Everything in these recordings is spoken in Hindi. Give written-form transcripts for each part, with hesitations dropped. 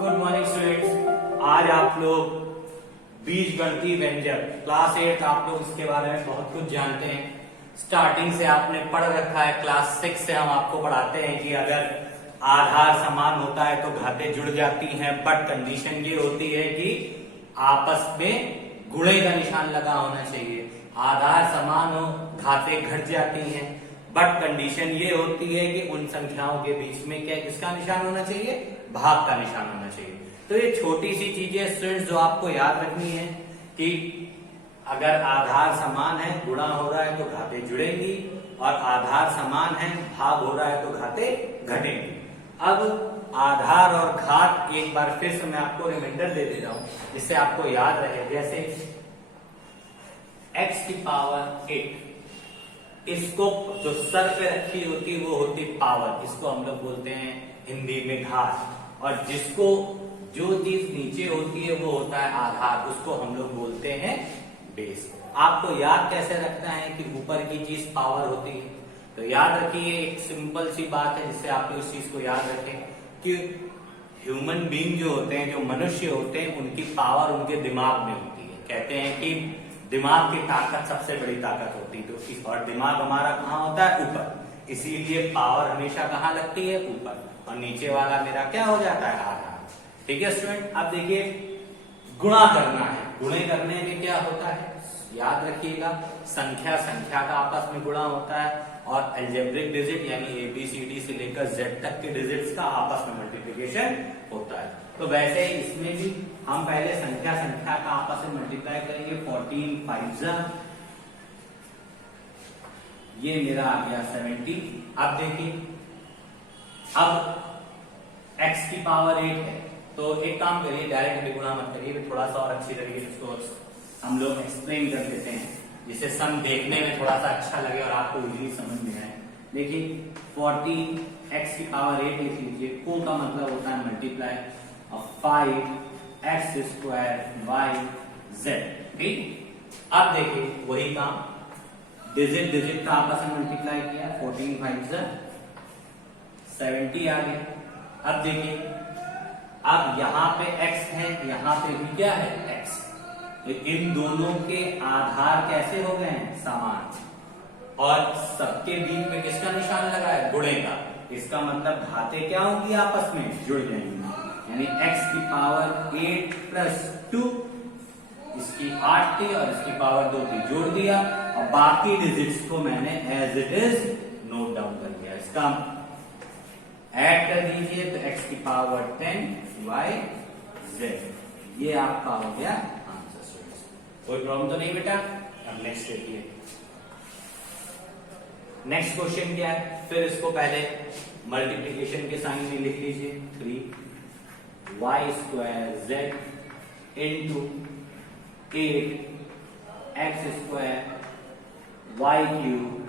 Good morning students. आज आप लोग बीज गणितीय व्यंजक क्लास 8 आप लोग इसके बारे में बहुत कुछ जानते हैं। स्टार्टिंग से आपने पढ़ रखा है। क्लास 6 से हम आपको पढ़ाते हैं कि अगर आधार समान होता है तो घातें जुड़ जाती हैं, बट कंडीशन ये होती है कि आपस में गुणे का निशान लगा होना चाहिए। आधार समान हो, घातें घट जाती हैं, बट कंडीशन ये होती है कि उन संख्याओं के बीच में क्या किसका निशान होना चाहिए? भाग का निशान होना चाहिए। तो ये छोटी सी चीजें स्टूडेंट्स जो आपको याद रखनी है कि अगर आधार समान है, गुणा हो रहा है तो घातें जुड़ेंगी, और आधार समान है, भाग हो रहा है तो घातें घटेंगी। अब आधार और घात एक बार फिर से मैं आपको रिमाइंडर दे दे रहा हूं जिससे आपको याद रहे। जैसे x की पावर 8, इसको जो सर पे रखी होती वो होती पावर, इसको हम लोग बोलते हैं हिंदी में घात, और जिसको जो चीज नीचे होती है वो होता है आधार, उसको हम लोग बोलते हैं बेस। आपको याद कैसे रखना है कि ऊपर की चीज पावर होती है, तो याद रखिए एक सिंपल सी बात है जिससे आप लोग इस चीज को याद रखें कि ह्यूमन बीइंग जो होते हैं, जो मनुष्य होते हैं, उनकी पावर उनके दिमाग में होती है। कहते हैं कि दिमाग की ताकत सबसे बड़ी ताकत होती है, तो और दिमाग हमारा कहाँ होता है? ऊपर। इसीलिए पावर हमेशा कहाँ लगती है? ऊपर, और नीचे वाला मेरा क्या हो जाता है? आधार। ठीक है स्टूडेंट, अब देखिए गुणा करना है। गुणे करने में क्या होता है याद रखिएगा, संख्या संख्या का आपस में गुणा होता है, और अलजेब्रिक डिजिट यानी ABCD से लेकर Z तक के डिजिट्स का आपस में मल्टीप्लिकेशन होता है। तो वैसे ही इसमें भी हम पहले संख्या संख्या का आपस में मल्टीप्लाई करेंगे। 14 5 ये मेरा आ गया 70। अब देखिए, अब x की पावर 8 है, तो एक काम करिए, डायरेक्ट गुणा मत करिए, थोड़ा सा और अच्छी तरीके से इसको हम लोग एक्सप्लेन कर देते हैं जिससे सम देखने में थोड़ा सा अच्छा लगे और आपको इजीली समझ में आए। देखिए 14 x की पावर 8 लिख लीजिए, को का मतलब होता है multiply of 5 x square y z। ठीक, अब देखिए वही काम, डिजिट डिजिट का आपस में मल्टीप्लाई किया, 14 5 70 आ गया। अब देखिए, अब यहाँ पे x है, यहाँ पे भी क्या है? x। तो इन दोनों के आधार कैसे हो गए हैं? समान, और सबके बीच में किसका निशान लगा है? गुणे का। इसका मतलब घातें क्या होंगी? आपस में जुड़ जाएंगी, यानी x की पावर 8 प्लस 2, इसकी 8 थी और इसकी पावर 2 थी, जोड़ दिया, और बाकी डिजिट्स को मैंने as it is note down कर दिया। इसका ऐड कर दीजिए तो x की पावर 10 y z, ये आपका हो गया आंसर। कोई प्रॉब्लम तो नहीं बेटा? अब नेक्स्ट देखिए, नेक्स्ट क्वेश्चन क्या है। फिर इसको पहले मल्टीप्लीकेशन के साइन में लिख लीजिए, 3 y square z into 8 x square y cube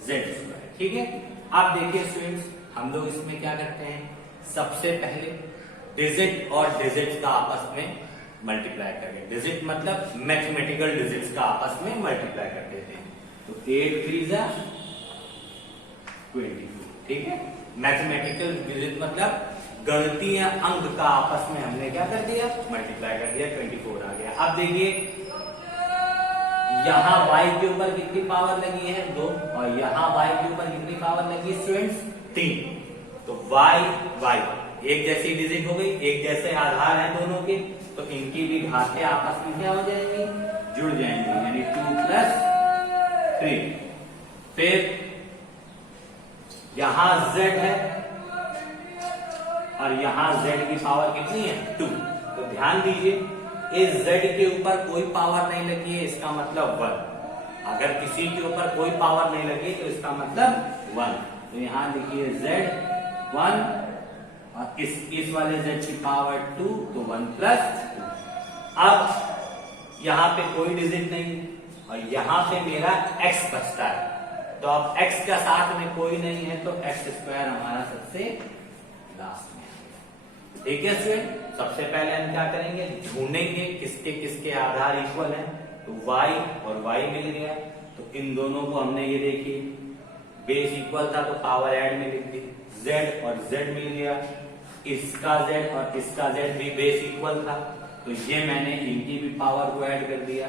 z square. ठीक है, अब देखिए स्टूडेंट्स, हम लोग इसमें क्या करते हैं, सबसे पहले डिजिट और डिजिट का आपस में मल्टीप्लाई करेंगे। डिजिट मतलब मैथमेटिकल डिजिट्स का आपस में मल्टीप्लाई कर देते हैं। तो 8 3 22। ठीक है, मैथमेटिकल डिजिट मतलब गणितीय अंक का आपस में हमने क्या कर दिया? मल्टीप्लाई कर दिया, 24 आ गया। अब देखिए यहाँ y के ऊपर कितनी पावर लगी है? 2, और यहाँ y के ऊपर कितनी पावर लगी है स्टूडेंट्स? 3। तो y एक जैसी डिजिट हो गई, एक जैसे आधार है दोनों के, तो इनकी भी घातें आपस में क्या हो जाएंगी? जुड़ जाएंगी, यानी 2 प्लस 3। फिर यहां z है और यहां z की पावर कितनी है? 2। तो ध्यान दीजिए, इस z के ऊपर कोई पावर नहीं लगी है, इसका मतलब 1। अगर किसी के ऊपर कोई पावर नहीं लगी तो इसका मतलब 1। तो यहां लिखिए z 1, और इस वाले z की पावर 2, तो 1 प्लस 2। अब यहां पे कोई डिजिट नहीं और यहां पे मेरा x बचता है, तो अब x का साथ में कोई नहीं है, तो x स्क्वायर हमारा सबसे लास्ट में है। ठीक है स्टूडेंट, सबसे पहले हम क्या करेंगे? ढूंढेंगे किसके किसके आधार इक्वल है। तो y और y मिल गया, तो इन दोनों को हमने ये देखिए बेस इक्वल था तो पावर ऐड में लिख दी, z और z मिल गया, इसका z और इसका z भी बेस इक्वल था, तो ये मैंने इनकी भी पावर को ऐड कर दिया।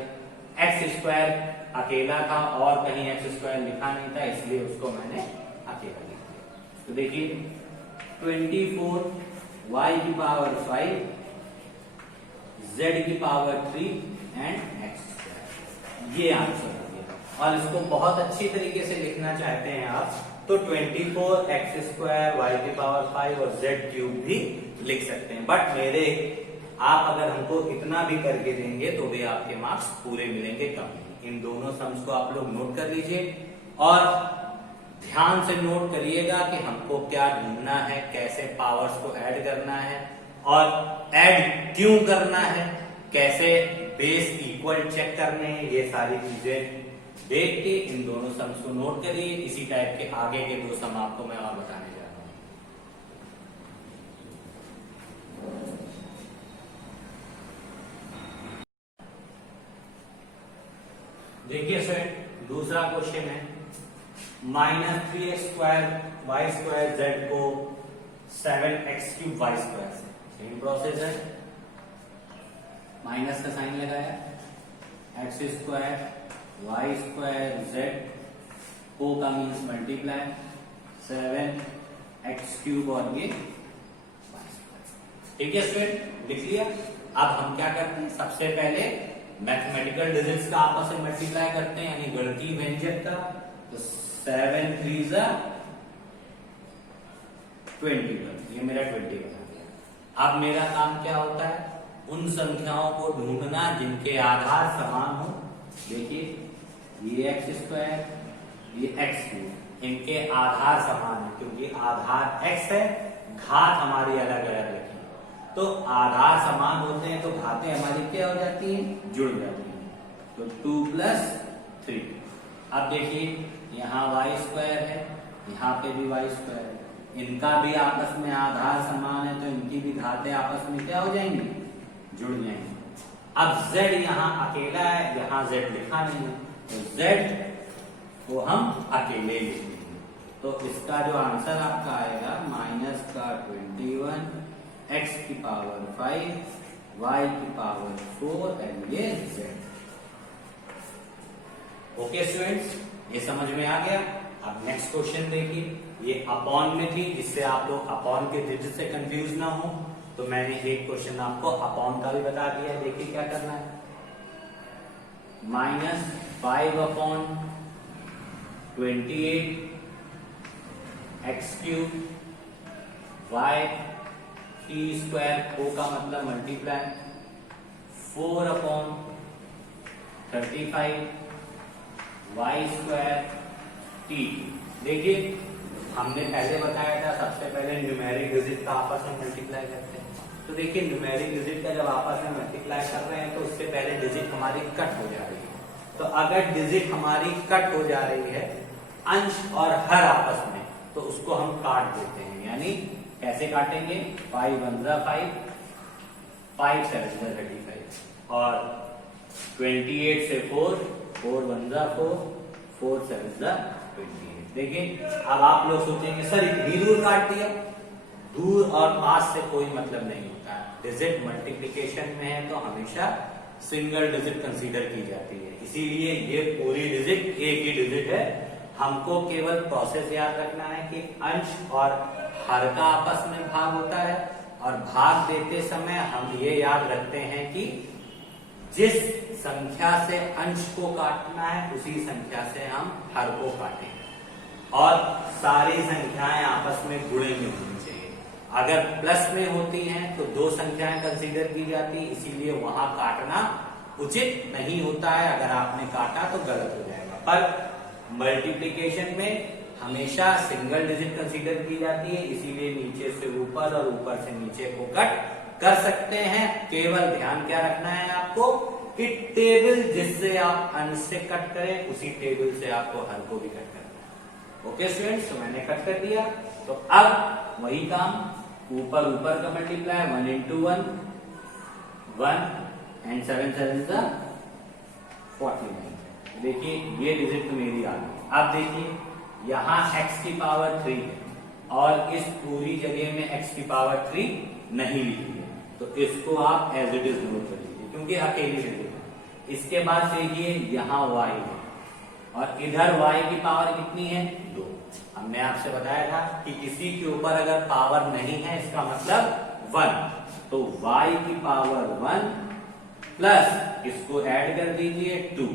एक्स स्क्वायर अकेला था और कहीं एक्स स्क्वायर लिखा नहीं था, इसलिए उसको मैंने अकेला लिख दिया। तो देखिए 24 y की पावर 5 z की पावर 3 एंड एक्स स्क्वायर, ये आंसर हो गया। और इसको बहुत अच्छी तरीके से लिखना चाहते हैं आप तो 24 एक्स स्क्वायर वाई की पावर 5 और z क्यूब भी लिख सकते हैं। बट मेरे आप अगर हमको इतना भी करके देंगे तो भी आपके मार्क्स पूरे मिलेंगे कम नहीं। इन दोनों सम्स को आप लोग नोट कर लीजिए और ध्यान से नोट करिएगा कि हमको क्या ढूंढना है, कैसे पावर्स को ऐड करना है और ऐड क्यों करना है, कैसे बेस इक्वल चेक करने हैं, ये सारी चीजें देख के इन दोनों सम्स को नोट करिए। इसी टाइप के आगे के दो सम आपको मैं और बताने जा रहा हूं। देखिए स्टूडेंट, दूसरा क्वेश्चन है -3x square Y square Z को 7x क्यूब वाई स्क्वायर से, सेम प्रोसेस है, माइनस का साइन लगाया, X square Y square Z को का मीन्स मल्टीप्लाई 7x क्यूब और ये वाई स्क्वायर। ठीक है स्टूडेंट, लिख लिया। अब हम क्या करते हैं, सबसे पहले मैथमेटिकल डिजिट्स का आपस में मल्टीप्लाई करते हैं, यानी गणितीय व्यंजक का। तो 7 3 21, ये मेरा 20 बना दिया। अब मेरा काम क्या होता है, उन संख्याओं को ढूंढना जिनके आधार समान हो। देखिए ये एक्स स्क्वायर, ये एक्स क्यूब, इनके आधार समान है क्योंकि आधार एक्स है, घात हमारी अलग अलग रखी। तो आधार समान होते हैं तो घातें हमारी क्या हो जाती हैं, जुड़ जाती हैं। तो 2 + 3। अब देखिए यहाँ वाई स्क्वायर है, यहाँ पे भी वाई स्क्वायर है, इनका भी आपस में आधार समान है तो इनकी भी घातें आपस में क्या हो जाएंगी, जुड़ जाएंगी। अब z यहाँ अकेला है, यहाँ z लिखा नहीं है, तो z को हम अकेले लिख देंगे। तो इसका जो आंसर आपका आएगा -21 x की पावर 5 y की पावर 4 एंड ये z। ओके स्टूडेंट्स, ये समझ में आ गया। अब नेक्स्ट क्वेश्चन देखिए, ये अपॉन में थी, जिससे आप लोग अपॉन के डिजिट से कंफ्यूज ना हो, तो मैंने एक क्वेश्चन आपको अपॉन का भी बता दिया है। देखिए क्या करना है, -5/28 x cube y t square को का मतलब मल्टीप्लाई 4/35 y स्क्वायर t। देखिए हमने पहले बताया था सबसे पहले न्यूमेरिक डिजिट का आपस में मल्टीप्लाई करते हैं। तो देखिए न्यूमेरिक डिजिट का जब आपस में मल्टीप्लाई कर रहे हैं तो उससे पहले डिजिट हमारी कट हो जा रही है। तो अगर डिजिट हमारी कट हो जा रही है अंश और हर आपस में, तो उसको हम काट देते हैं। यानी कैसे काटेंगे, 5 1 5, 5 7 35 और 28 से 4 4 1 4, 4 7 28। देखिए अब आप लोग सोचेंगे सर इतनी दूर काट दिया। दूर और पास से कोई मतलब नहीं होता है। डिजिट मल्टीप्लिकेशन में है तो हमेशा सिंगल डिजिट कंसीडर की जाती है, इसीलिए ये पूरी डिजिट एक ही डिजिट है। हमको केवल प्रोसेस याद रखना है कि अंश और हर का आपस में भाग होता है, और भाग देते समय हम ये याद रखते हैं कि जिस संख्या से अंश को काटना है उसी संख्या से हम हर को काटेंगे, और सारी संख्याएं आपस में गुणे में होनी चाहिए। अगर प्लस में होती हैं तो दो संख्याएं कंसीडर की जाती, इसीलिए वहां काटना उचित नहीं होता है। अगर आपने काटा तो गलत हो जाएगा। पर मल्टीप्लिकेशन में हमेशा सिंगल डिजिट कंसीडर की जाती है, इसीलिए नीचे से ऊपर और ऊपर से नीचे को कट कर सकते हैं। केवल ध्यान क्या रखना है आपको कि टेबल जिससे आप अंश से कट करें उसी टेबल से आपको हर को भी कट करना है। ओके स्टूडेंट्स, तो मैंने कट कर दिया। तो अब वही काम, ऊपर ऊपर का मल्टीप्लाई 1 × 1 1 एंड 7 7 49। देखिए ये डिजिट तो मेरी आ गई। अब देखिए यहाँ x की पावर 3 है, और इस पूरी जगह में x की पावर 3 नहीं लिखी है, तो इसको आप एज इट इज नोट कर लीजिए क्योंकि अकेली जगह है। इसके बाद देखिए यहाँ y है और इधर y की पावर कितनी है 2। हमने आपसे बताया था कि किसी के ऊपर अगर पावर नहीं है इसका मतलब 1, तो y की पावर 1 प्लस इसको ऐड कर दीजिए 2,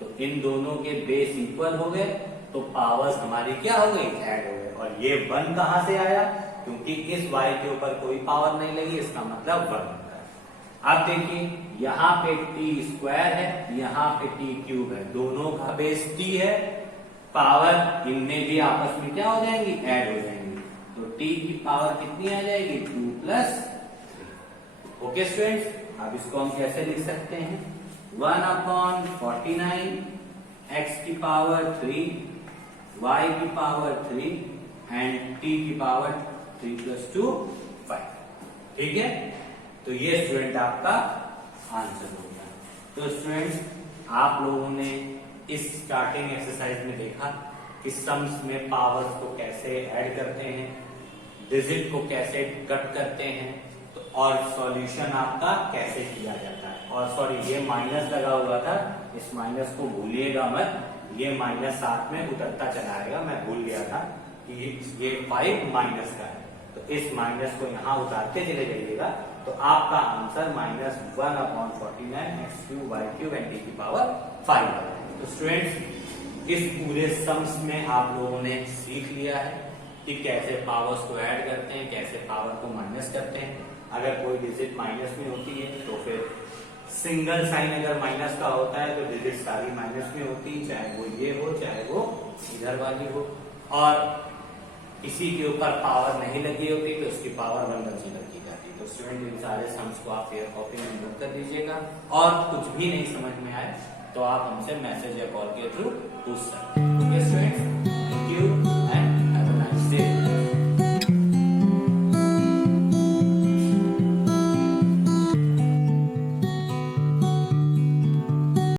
तो इन दोनों के बेस इक्वल हो गए, तो पावर्स हमारी क्या हो गई ऐड हो गए। और ये 1 कहां से आया, क्योंकि इस y के ऊपर कोई पावर नहीं लगी, इसका मतलब 1 होता है। अब देखिए यहाँ पे t² है, यहाँ पे t³ है, दोनों का बेस t है, पावर इनमें भी आपस में क्या हो जाएंगी ऐड हो जाएंगी, तो t की पावर कितनी आ जाएगी 2 + 3। ओके स्टूडेंट्स, अब इसको हम कैसे लिख सकते हैं 1/49 x की पावर 3 y की पावर 3 एंड t की पावर 3 + 2 5। ठीक है, तो ये स्टूडेंट आपका आंसर हो गया। तो स्टूडेंट्स आप लोगों ने इस स्टार्टिंग एक्सरसाइज में देखा कि सम्स में पावर्स को कैसे ऐड करते हैं, डिजिट को कैसे कट करते हैं, तो और सॉल्यूशन आपका कैसे किया जाता है। और सॉरी ये माइनस लगा हुआ था, इस माइनस को भूलिएगा मत, ये माइनस साथ में उतरता चला आएगा, मैं भूल गया था कि ये 5 माइनस का है, तो इस माइनस को यहाँ उतारते चले जाइएगा, तो आपका answer -1/49 x³ y³ and t की पावर 5 है। तो स्टूडेंट्स इस पूरे सम्स में आप लोगों ने सीख लिया है कि कैसे पावर्स को ऐड करते हैं, कैसे पावर को माइनस करते हैं। अगर कोई डिजिट माइनस में होती है तो फिर सिंगल साइन अगर माइनस का होता है तो डिजिट सारी माइनस में होती है, चाहे वो ये हो चाहे वो इधर वाली हो, और किसी के ऊपर पावर नहीं लगी होती तो उसकी पावर 1 कंसीडर की जाती है। तो स्टूडेंट इन सारे सम्स को आप फेयर कॉपी में नोट कर दीजिएगा, और कुछ भी नहीं समझ में आए तो आप हमसे मैसेज या कॉल के थ्रू पूछ सकते हैं। Okay students.